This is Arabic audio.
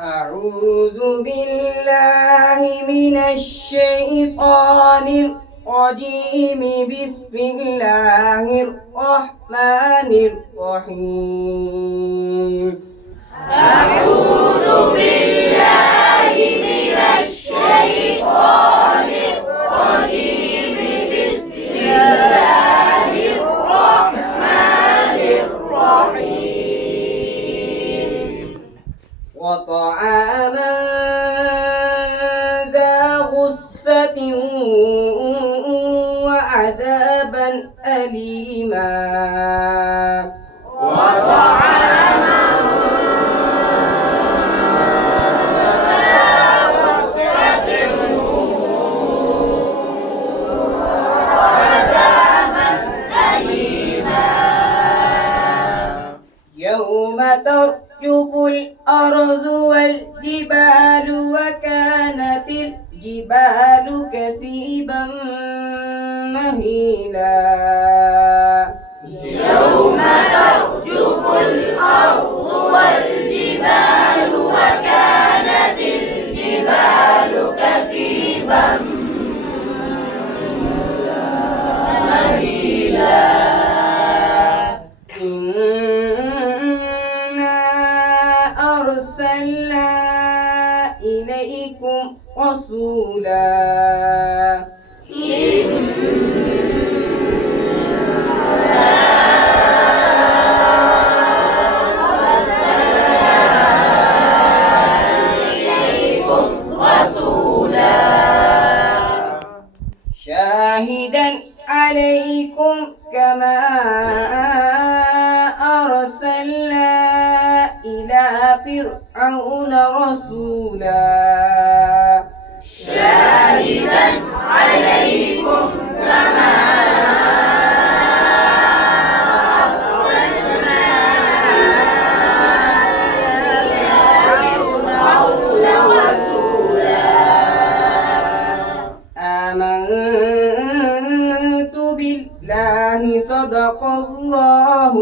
أعوذ بالله من الشيطان الرجيم. بسم الله الرحمن الرحيم. أعوذ بالله من الشيطان الرجيم. بسم الله الرحمن الرحيم. وطعاما ذا غصة وعذابا أليما. وطعاما ذا غصة وعذابا أليما. يوم ترجف الأرض والجبال وكانت الجبال كثيبا مهيلا. يوم ترجف الأرض والجبال وكانت الجبال كثيبا مهيلا. إنا أرسلنا إليكم رسولا شاهدا عليكم كما أرسلنا إلى فرعون رسولا. شاهدا عليكم كما أرسلنا إلى فرعون رسولا. آمنت بالله صدق الله